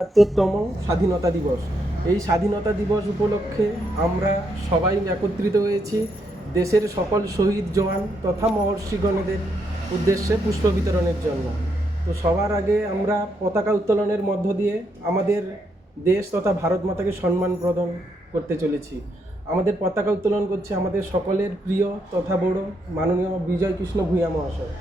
৭৭তম স্বাধীনতা দিবস। এই স্বাধীনতা দিবস উপলক্ষে আমরা সবাই একত্রিত হয়েছি দেশের সকল শহীদ জওয়ান তথা মহর্ষিগণদের উদ্দেশ্যে পুষ্প বিতরণের জন্য। তো সবার আগে আমরা পতাকা উত্তোলনের মধ্য দিয়ে আমাদের দেশ তথা ভারত মাতাকে সম্মান প্রদান করতে চলেছি। আমাদের পতাকা উত্তোলন করছে আমাদের সকলের প্রিয় তথা বড় মাননীয় বিজয় কৃষ্ণ ভূঁইয়া মহাশয়।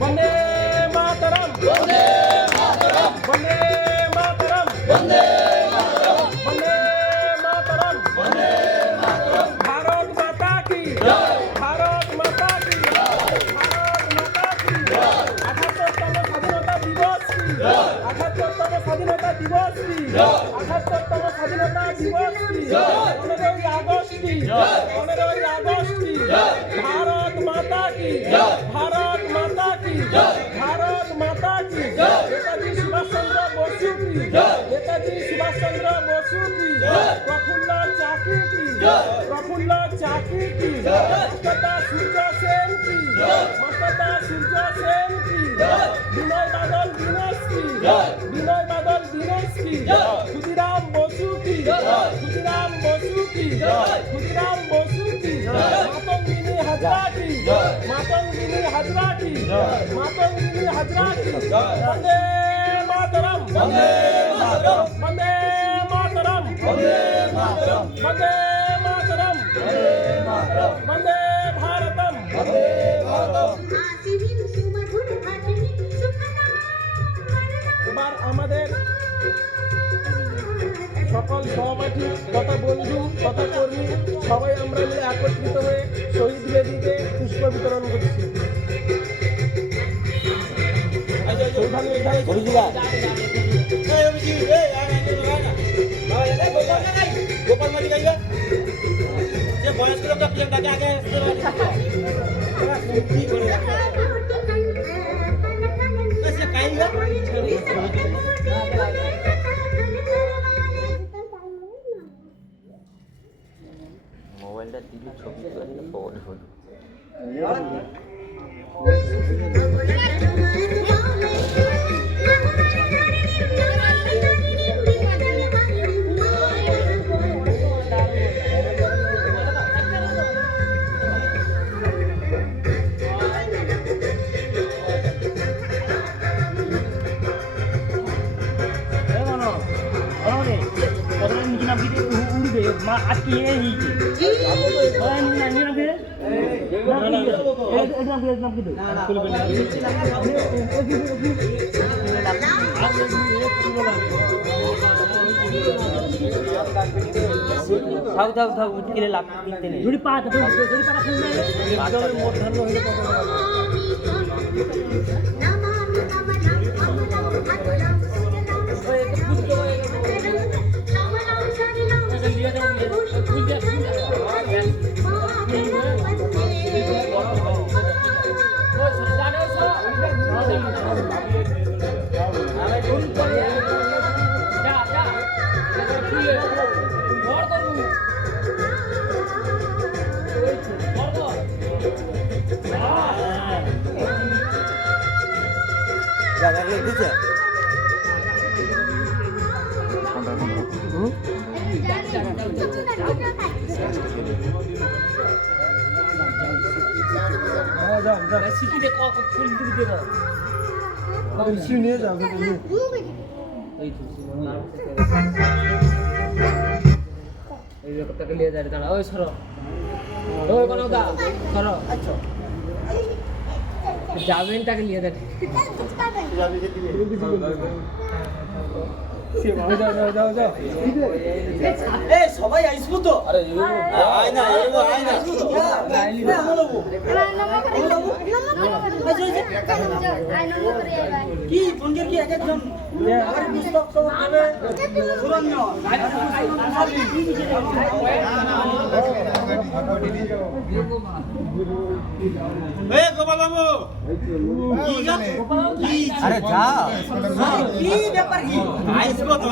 বন্দে মাতরম, বন্দে মাতরম, বন্দে মাতরম, বন্দে মাতরম, বন্দে মাতরম, বন্দে মাতরম। ভারত মাতা কি জয়, ভারত মাতা কি জয়, ভারত মাতা কি জয়। ৭৮তম স্বাধীনতা দিবস কি জয়, ৭৮তম স্বাধীনতা দিবস কি জয়, ৭৮তম স্বাধীনতা দিবস কি জয়। ১৫ই আগস্ট কি জয়, ১৫ই আগস্ট কি জয়। ভারত মাতা কি জয়, ভারত মাতা কি জয়, ভারত মাতা কি জয়। নেতাজি সুভাষচন্দ্র বসু কি জয়, নেতাজি সুভাষচন্দ্র বসু কি জয়। প্রফুল্ল চাকি কি জয়, প্রফুল্ল চাকি কি জয়। মাস্টারদা সূর্য সেন কি জয়, মাস্টারদা সূর্য সেন কি জয়। বিনয় বাদল দীনেশ কি জয়, বিনয় বাদল দীনেশ কি জয়। ক্ষুদিরাম বসু কি জয়, ক্ষুদিরাম বসু কি জয়, ক্ষুদিরাম বসু কি জয়। মাতঙ্গিনী হাজরা কি জয়, মাতঙ্গিনী হাজরা কি জয়, মাতঙ্গিনী হাজরা কি জয়। বন্দে মাতরম, বন্দে মাতরম, বন্দে মাতরম, বন্দে মাতরম, বন্দে মাতরম, বন্দে মাতরম, বন্দে ভারতম, বন্দে ভারতম। এবার আমাদের সকল সহপাঠী তথা বন্ধু তথা কর্মী সবাই আমরা মিলে একত্রিত হয়ে শহীদ বেদিতে পুষ্প বিতরণ করছি। মোবাইলটা দিলে ছবি তুলে পরে হলো। নিয়ে যাবে এই ব্যাপারটাকে নিয়ে যায় দাঁড়া। ওই সরো, ওই কোনো দা সরো, জামিনটাকে নিয়ে যায়। সবাই আইসবো তো? আরে আয় না, আয় না। কি ফোনকে কি এক একজন পুস্তক তো হবে সুরঞ্জন এই গোপাল বাবু আরে যা কি ব্যাপার কি আইসবো তো